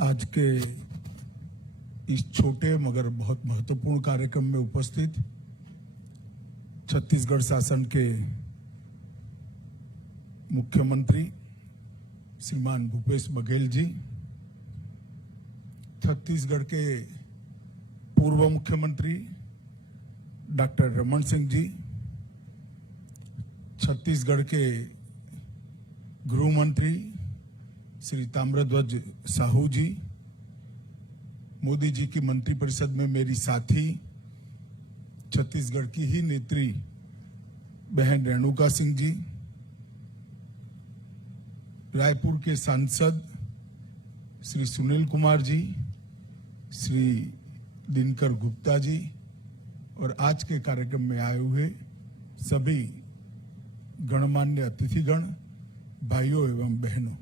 आज के इस छोटे मगर बहुत महत्वपूर्ण कार्यक्रम में उपस्थित छत्तीसगढ़ शासन के मुख्यमंत्री श्रीमान भूपेश बघेल जी, छत्तीसगढ़ के पूर्व मुख्यमंत्री डॉक्टर रमन सिंह जी, छत्तीसगढ़ के गृह मंत्री श्री ताम्रध्वज साहू जी, मोदी जी की मंत्रिपरिषद में मेरी साथी छत्तीसगढ़ की ही नेत्री बहन रेणुका सिंह जी, रायपुर के सांसद श्री सुनील कुमार जी, श्री दिनकर गुप्ता जी और आज के कार्यक्रम में आए हुए सभी गणमान्य अतिथिगण, भाइयों एवं बहनों,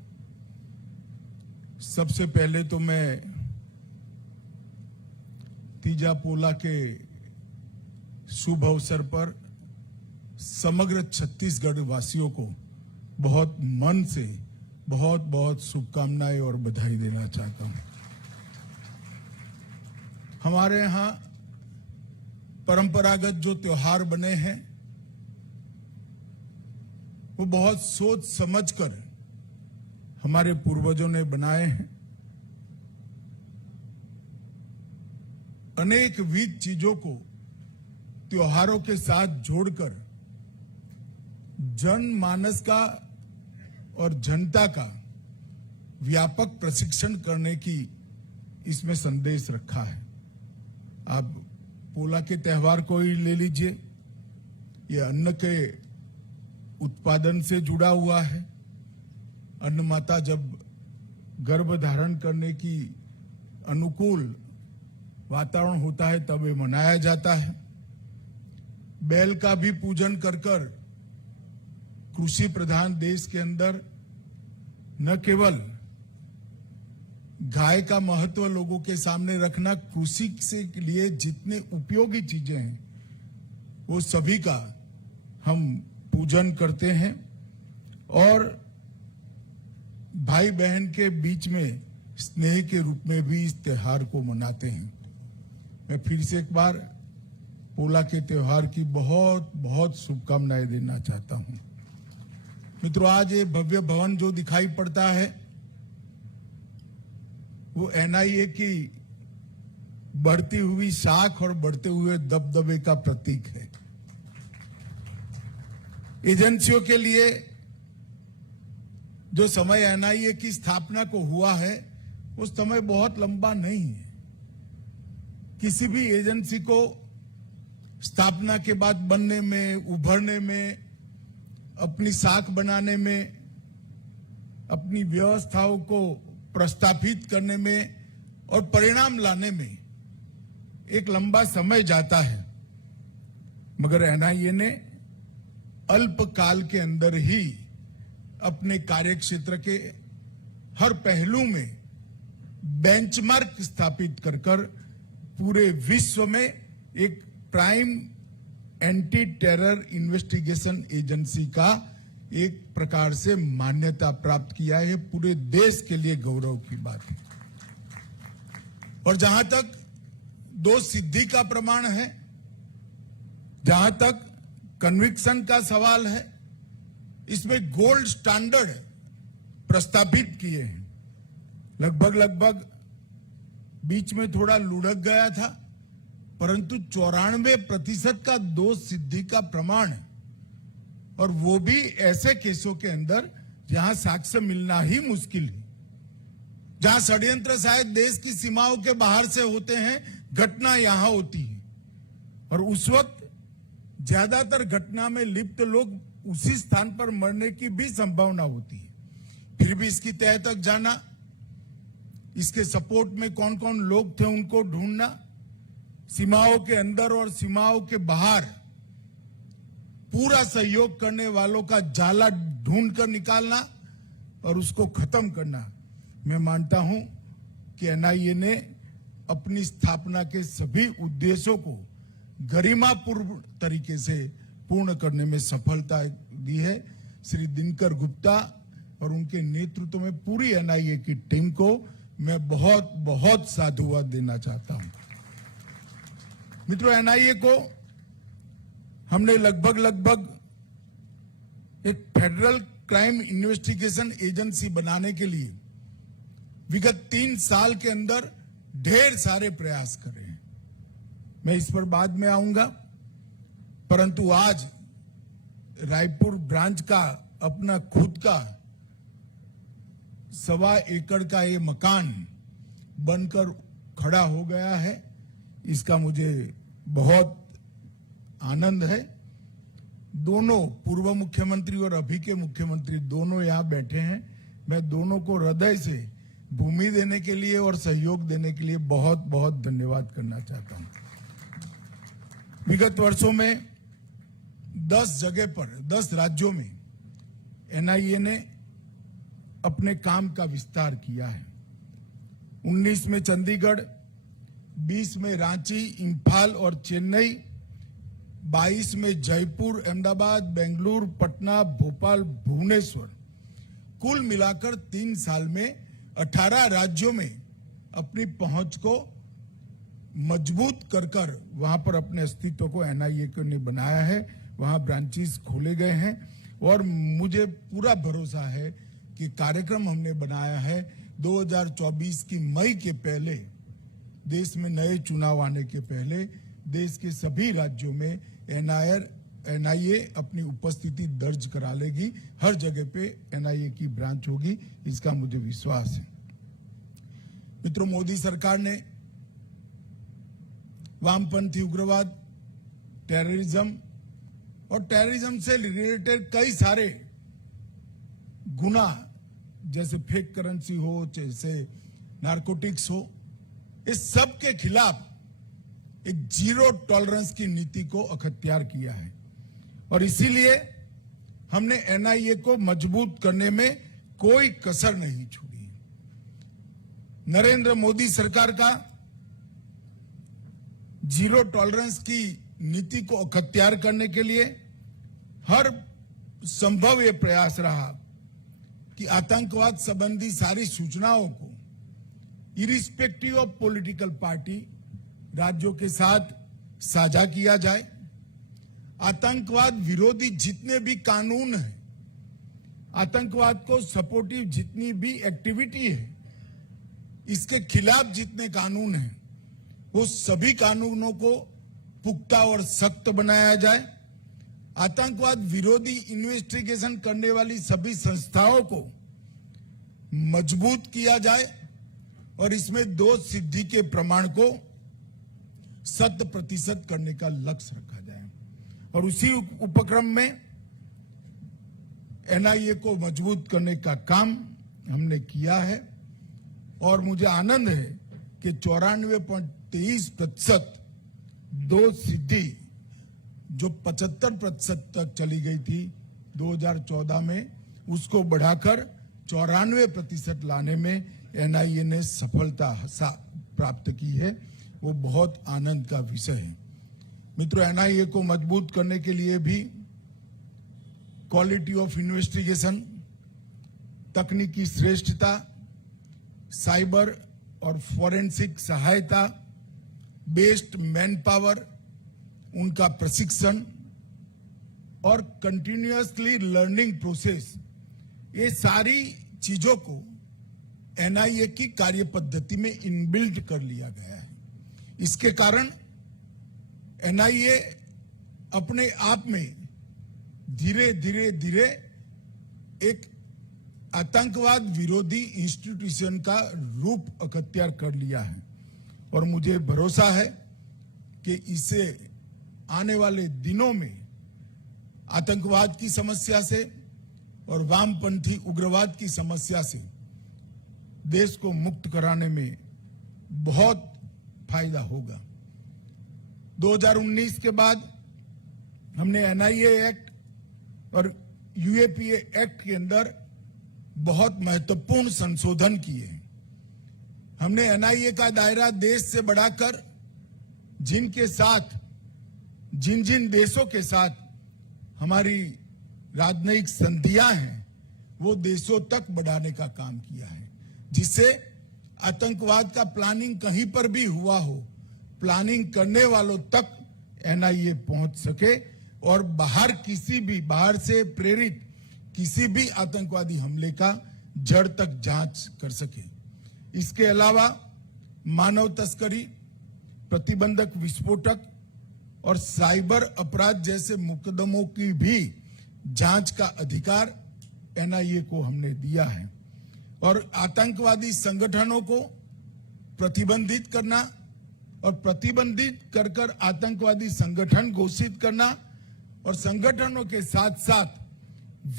सबसे पहले तो मैं तीजा पोला के शुभ अवसर पर समग्र छत्तीसगढ़ वासियों को बहुत मन से बहुत बहुत शुभकामनाएं और बधाई देना चाहता हूं। हमारे यहां परंपरागत जो त्योहार बने हैं वो बहुत सोच समझकर हमारे पूर्वजों ने बनाए हैं। अनेक विविध चीजों को त्योहारों के साथ जोड़कर जनमानस का और जनता का व्यापक प्रशिक्षण करने की इसमें संदेश रखा है। आप पोला के त्योहार को ही ले लीजिए, ये अन्न के उत्पादन से जुड़ा हुआ है। अन्न माता जब गर्भ धारण करने की अनुकूल वातावरण होता है तब ये मनाया जाता है। बैल का भी पूजन कर कृषि प्रधान देश के अंदर न केवल गाय का महत्व लोगों के सामने रखना, कृषि से लिए जितने उपयोगी चीजें हैं वो सभी का हम पूजन करते हैं और भाई बहन के बीच में स्नेह के रूप में भी इस त्योहार को मनाते हैं। मैं फिर से एक बार पोला के त्योहार की बहुत बहुत शुभकामनाएं देना चाहता हूं। मित्रों, आज ये भव्य भवन जो दिखाई पड़ता है वो एनआईए की बढ़ती हुई साख और बढ़ते हुए दबदबे का प्रतीक है। एजेंसियों के लिए जो समय एनआईए की स्थापना को हुआ है वो समय बहुत लंबा नहीं है। किसी भी एजेंसी को स्थापना के बाद बनने में, उभरने में, अपनी साख बनाने में, अपनी व्यवस्थाओं को प्रस्थापित करने में और परिणाम लाने में एक लंबा समय जाता है, मगर एनआईए ने अल्पकाल के अंदर ही अपने कार्यक्षेत्र के हर पहलू में बेंचमार्क स्थापित कर पूरे विश्व में एक prime anti terror investigation agency का एक प्रकार से मान्यता प्राप्त किया है। पूरे देश के लिए गौरव की बात है। और जहां तक दो सिद्धि का प्रमाण है, जहां तक कन्विक्शन का सवाल है, इसमें गोल्ड स्टैंडर्ड प्रस्तावित किए हैं। लगभग बीच में थोड़ा लुढ़क गया था, परंतु 94% का दोष सिद्धि का प्रमाण है और वो भी ऐसे केसों के अंदर जहां साक्ष्य मिलना ही मुश्किल है, जहां षड्यंत्र शायद देश की सीमाओं के बाहर से होते हैं, घटना यहां होती है और उस वक्त ज्यादातर घटना में लिप्त लोग उसी स्थान पर मरने की भी संभावना होती है। फिर भी इसकी तह तक जाना, इसके सपोर्ट में कौन कौन लोग थे उनको ढूंढना, सीमाओं के अंदर और सीमाओं के बाहर पूरा सहयोग करने वालों का जाला ढूंढ कर निकालना और उसको खत्म करना। मैं मानता हूं कि एनआईए ने अपनी स्थापना के सभी उद्देश्यों को गरिमापूर्ण तरीके से पूर्ण करने में सफलता दी है। श्री दिनकर गुप्ता और उनके नेतृत्व में पूरी एनआईए की टीम को मैं बहुत बहुत साधुवाद देना चाहता हूं। मित्रों, एनआईए को हमने लगभग एक फेडरल क्राइम इन्वेस्टिगेशन एजेंसी बनाने के लिए विगत 3 साल के अंदर ढेर सारे प्रयास करे हैं। मैं इस पर बाद में आऊंगा, परंतु आज रायपुर ब्रांच का अपना खुद का 1.25 एकड़ का ये मकान बनकर खड़ा हो गया है। इसका मुझे बहुत आनंद है। दोनों पूर्व मुख्यमंत्री और अभी के मुख्यमंत्री दोनों यहां बैठे हैं। मैं दोनों को हृदय से भूमि देने के लिए और सहयोग देने के लिए बहुत बहुत धन्यवाद करना चाहता हूं। विगत वर्षों में 10 जगह पर 10 राज्यों में एनआईए ने अपने काम का विस्तार किया है। 19 में चंडीगढ़, 20 में रांची, इंफाल और चेन्नई, 22 में जयपुर, अहमदाबाद, बेंगलुरु, पटना, भोपाल, भुवनेश्वर, कुल मिलाकर 3 साल में 18 राज्यों में अपनी पहुंच को मजबूत कर वहां पर अपने अस्तित्व को एनआईए ने बनाया है। वहां ब्रांचेस खोले गए हैं और मुझे पूरा भरोसा है कि कार्यक्रम हमने बनाया है 2024 की मई के पहले, देश में नए चुनाव आने के पहले देश के सभी राज्यों में एनआईए अपनी उपस्थिति दर्ज करा लेगी। हर जगह पे एनआईए की ब्रांच होगी, इसका मुझे विश्वास है। मित्रों, मोदी सरकार ने वामपंथी उग्रवाद, टेररिज्म और टेररिज्म से रिलेटेड कई सारे गुना, जैसे फेक करेंसी हो, जैसे नारकोटिक्स हो, इस सब के खिलाफ एक जीरो टॉलरेंस की नीति को अख्तियार किया है और इसीलिए हमने एनआईए को मजबूत करने में कोई कसर नहीं छोड़ी। नरेंद्र मोदी सरकार का जीरो टॉलरेंस की नीति को अख्तियार करने के लिए हर संभव ये प्रयास रहा कि आतंकवाद संबंधी सारी सूचनाओं को इरिस्पेक्टिव ऑफ पॉलिटिकल पार्टी राज्यों के साथ साझा किया जाए। आतंकवाद विरोधी जितने भी कानून हैं, आतंकवाद को सपोर्टिव जितनी भी एक्टिविटी है, इसके खिलाफ जितने कानून हैं, वो सभी कानूनों को पुख्ता और सख्त बनाया जाए। आतंकवाद विरोधी इन्वेस्टिगेशन करने वाली सभी संस्थाओं को मजबूत किया जाए और इसमें दोष सिद्धि के प्रमाण को 100% करने का लक्ष्य रखा जाए और उसी उपक्रम में एनआईए को मजबूत करने का काम हमने किया है और मुझे आनंद है कि 94.23% दोष सिद्धि जो 75% तक चली गई थी 2014 में, उसको बढ़ाकर 94% लाने में एनआईए ने सफलता प्राप्त की है। वो बहुत आनंद का विषय है। मित्रों, एनआईए को मजबूत करने के लिए भी क्वालिटी ऑफ इन्वेस्टिगेशन, तकनीकी श्रेष्ठता, साइबर और फॉरेंसिक सहायता, बेस्ड मैन पावर, उनका प्रशिक्षण और कंटिन्यूअसली लर्निंग प्रोसेस, ये सारी चीजों को एनआईए की कार्य पद्धति में इनबिल्ट कर लिया गया है। इसके कारण एनआईए अपने आप में धीरे धीरे एक आतंकवाद विरोधी इंस्टीट्यूशन का रूप अख्तियार कर लिया है और मुझे भरोसा है कि इसे आने वाले दिनों में आतंकवाद की समस्या से और वामपंथी उग्रवाद की समस्या से देश को मुक्त कराने में बहुत फायदा होगा। 2019 के बाद हमने एनआईए एक्ट और यूएपीए एक्ट के अंदर बहुत महत्वपूर्ण संशोधन किए हैं। हमने एनआईए का दायरा देश से बढ़ाकर जिनके साथ जिन देशों के साथ हमारी राजनयिक संधियां हैं, वो देशों तक बढ़ाने का काम किया है, जिससे आतंकवाद का प्लानिंग कहीं पर भी हुआ हो, प्लानिंग करने वालों तक एनआईए पहुंच सके और बाहर से प्रेरित किसी भी आतंकवादी हमले का जड़ तक जांच कर सके। इसके अलावा मानव तस्करी, प्रतिबंधक विस्फोटक और साइबर अपराध जैसे मुकदमों की भी जांच का अधिकार एनआईए को हमने दिया है और आतंकवादी संगठनों को प्रतिबंधित करना और प्रतिबंधित कर आतंकवादी संगठन घोषित करना और संगठनों के साथ साथ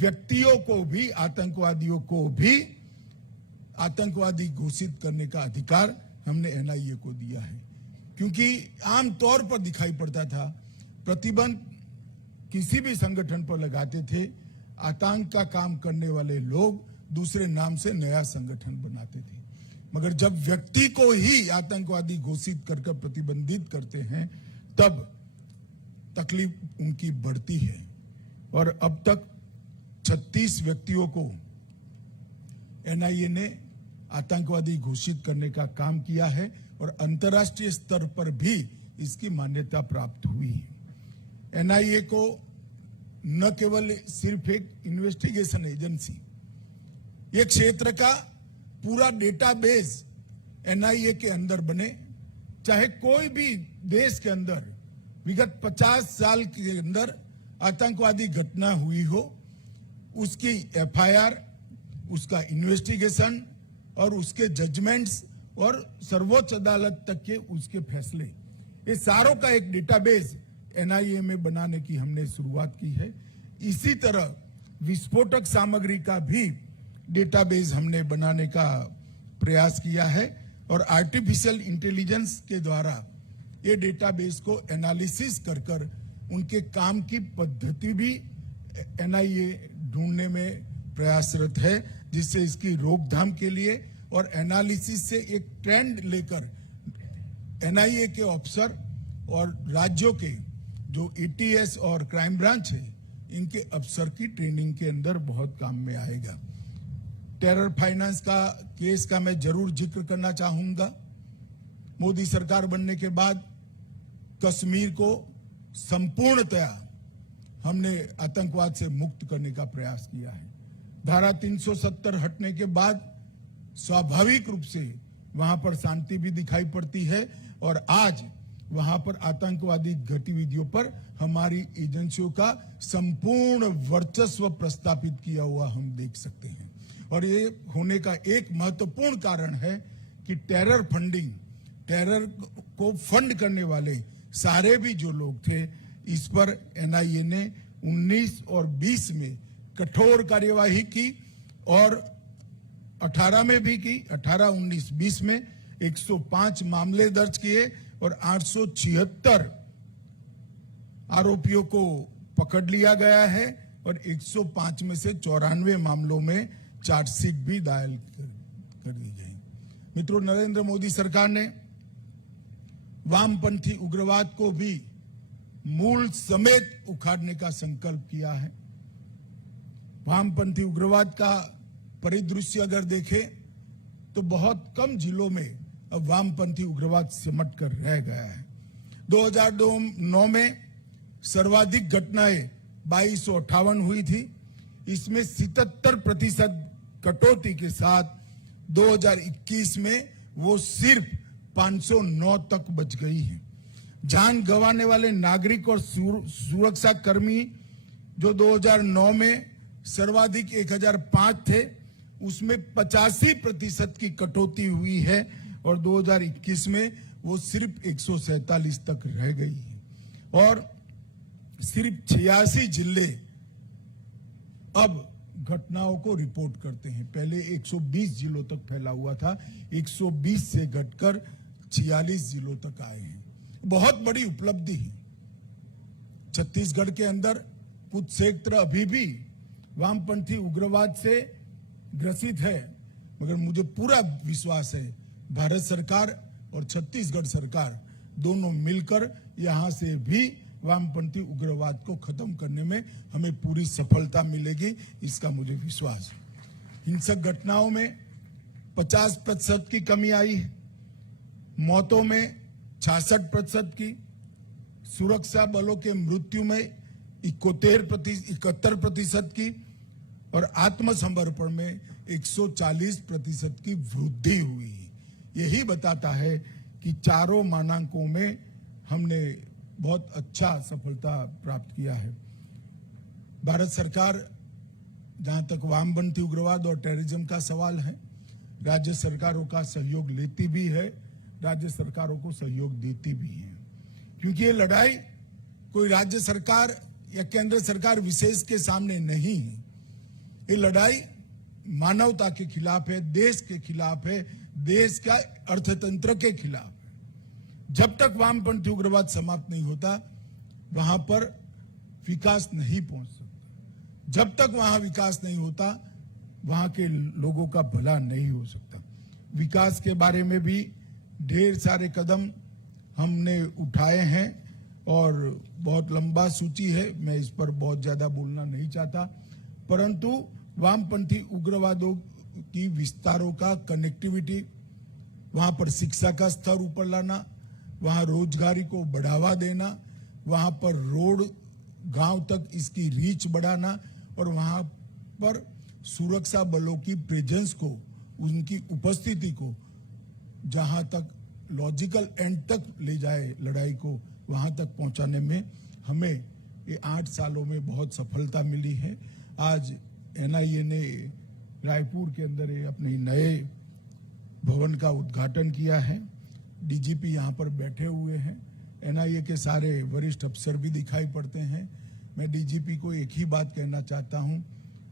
व्यक्तियों को भी, आतंकवादियों को भी आतंकवादी घोषित करने का अधिकार हमने एनआईए को दिया है। क्योंकि आमतौर पर दिखाई पड़ता था प्रतिबंध किसी भी संगठन पर लगाते थे, आतंक का काम करने वाले लोग दूसरे नाम से नया संगठन बनाते थे, मगर जब व्यक्ति को ही आतंकवादी घोषित कर प्रतिबंधित करते हैं तब तकलीफ उनकी बढ़ती है। और अब तक 36 व्यक्तियों को एनआईए ने आतंकवादी घोषित करने का काम किया है और अंतर्राष्ट्रीय स्तर पर भी इसकी मान्यता प्राप्त हुई है। एनआईए को न केवल सिर्फ एक इन्वेस्टिगेशन एजेंसी, ये क्षेत्र का पूरा डेटाबेस एनआईए के अंदर बने, चाहे कोई भी देश के अंदर विगत 50 साल के अंदर आतंकवादी घटना हुई हो, उसकी एफआईआर, उसका इन्वेस्टिगेशन और उसके जजमेंट्स और सर्वोच्च अदालत तक के उसके फैसले, ये सारों का एक डेटाबेस एनआईए में बनाने की हमने शुरुआत की है। इसी तरह विस्फोटक सामग्री का भी डेटाबेस हमने बनाने का प्रयास किया है और आर्टिफिशियल इंटेलिजेंस के द्वारा ये डेटाबेस को एनालिसिस कर उनके काम की पद्धति भी एनआईए ढूंढने में प्रयासरत है, जिससे इसकी रोकथाम के लिए और एनालिसिस से एक ट्रेंड लेकर एनआईए के ऑफिसर और राज्यों के जो एटीएस और क्राइम ब्रांच है, इनके अफसर की ट्रेनिंग के अंदर बहुत काम में आएगा। टेरर फाइनेंस का केस का मैं जरूर जिक्र करना चाहूंगा। मोदी सरकार बनने के बाद कश्मीर को संपूर्णतया हमने आतंकवाद से मुक्त करने का प्रयास किया है। धारा 370 हटने के बाद स्वाभाविक रूप से वहां पर शांति भी दिखाई पड़ती है और आज वहां पर आतंकवादी गतिविधियों पर हमारी एजेंसियों का संपूर्ण वर्चस्व प्रस्थापित किया हुआ हम देख सकते हैं। और ये होने का एक महत्वपूर्ण कारण है कि टेरर फंडिंग, टेरर को फंड करने वाले सारे भी जो लोग थे, इस पर एनआईए ने 19 और 20 में कठोर कार्यवाही की और 18 में भी की। 18, 19, 20 में 105 मामले दर्ज किए और 876 आरोपियों को पकड़ लिया गया है और 105 में से 94 मामलों में चार्जशीट भी दायर कर दी गई। मित्रों, नरेंद्र मोदी सरकार ने वामपंथी उग्रवाद को भी मूल समेत उखाड़ने का संकल्प किया है। वामपंथी उग्रवाद का परिदृश्य अगर देखें तो बहुत कम जिलों में अब वामपंथी उग्रवाद सिमट कर रह गया है। 2009 में सर्वाधिक घटनाएं 2258 हुई थी। इसमें 77% कटौती के साथ 2021 में वो सिर्फ 509 तक बच गई है। जान गंवाने वाले नागरिक और सुरक्षा कर्मी जो 2009 में सर्वाधिक 1005 थे, उसमें 85% की कटौती हुई है और 2021 में वो सिर्फ 147 तक रह गई है और सिर्फ 86 जिले अब घटनाओं को रिपोर्ट करते हैं। पहले 120 जिलों तक फैला हुआ था, 120 से घटकर 46 जिलों तक आए हैं। बहुत बड़ी उपलब्धि है। छत्तीसगढ़ के अंदर कुछ क्षेत्र अभी भी वामपंथी उग्रवाद से ग्रसित है, मगर मुझे पूरा विश्वास है भारत सरकार और छत्तीसगढ़ सरकार दोनों मिलकर यहां से भी वामपंथी उग्रवाद को खत्म करने में हमें पूरी सफलता मिलेगी, इसका मुझे विश्वास है। हिंसक घटनाओं में 50% की कमी आई है, मौतों में 66% की, सुरक्षा बलों के मृत्यु में 71% की और आत्मसमर्पण में 140% की वृद्धि हुई। यही बताता है कि चारों मानांकों में हमने बहुत अच्छा सफलता प्राप्त किया है। भारत सरकार, जहां तक वामपंथी उग्रवाद और टेररिज्म का सवाल है, राज्य सरकारों का सहयोग लेती भी है, राज्य सरकारों को सहयोग देती भी है, क्योंकि ये लड़ाई कोई राज्य सरकार या केंद्र सरकार विशेष के सामने नहीं है। ये लड़ाई मानवता के खिलाफ है, देश के खिलाफ है, देश का अर्थतंत्र के खिलाफ है। जब तक वामपंथी उग्रवाद समाप्त नहीं होता, वहां पर विकास नहीं पहुंच सकता। जब तक वहां विकास नहीं होता, वहां के लोगों का भला नहीं हो सकता। विकास के बारे में भी ढेर सारे कदम हमने उठाए हैं और बहुत लंबा सूची है, मैं इस पर बहुत ज्यादा बोलना नहीं चाहता, परंतु वामपंथी उग्रवादों की विस्तारों का कनेक्टिविटी, वहां पर शिक्षा का स्तर ऊपर लाना, वहां रोजगारी को बढ़ावा देना, वहां पर रोड गांव तक इसकी रीच बढ़ाना और वहां पर सुरक्षा बलों की प्रेजेंस को, उनकी उपस्थिति को जहां तक लॉजिकल एंड तक ले जाए लड़ाई को, वहां तक पहुंचाने में हमें ये 8 सालों में बहुत सफलता मिली है। आज एनआईए ने रायपुर के अंदर अपने नए भवन का उद्घाटन किया है। डीजीपी यहां पर बैठे हुए हैं, एनआईए के सारे वरिष्ठ अफसर भी दिखाई पड़ते हैं। मैं डीजीपी को एक ही बात कहना चाहता हूं,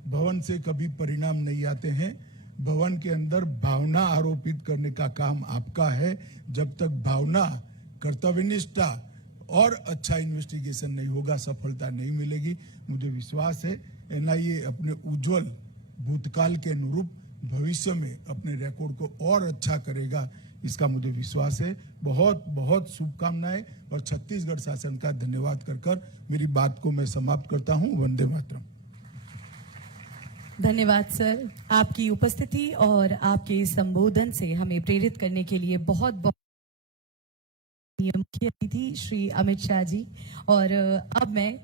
भवन से कभी परिणाम नहीं आते हैं, भवन के अंदर भावना आरोपित करने का काम आपका है। जब तक भावना, कर्तव्यनिष्ठा और अच्छा इन्वेस्टिगेशन नहीं होगा, सफलता नहीं मिलेगी। मुझे विश्वास है एनआईए अपने उज्जवल भूतकाल के अनुरूप भविष्य में अपने रिकॉर्ड को और अच्छा करेगा, इसका मुझे विश्वास है। बहुत बहुत शुभकामनाएं और छत्तीसगढ़ शासन का धन्यवाद कर मेरी बात को मैं समाप्त करता हूं। वंदे मातरम। धन्यवाद सर, आपकी उपस्थिति और आपके संबोधन से हमें प्रेरित करने के लिए बहुत बहुत मुख्य अतिथि श्री अमित शाह जी। और अब मैं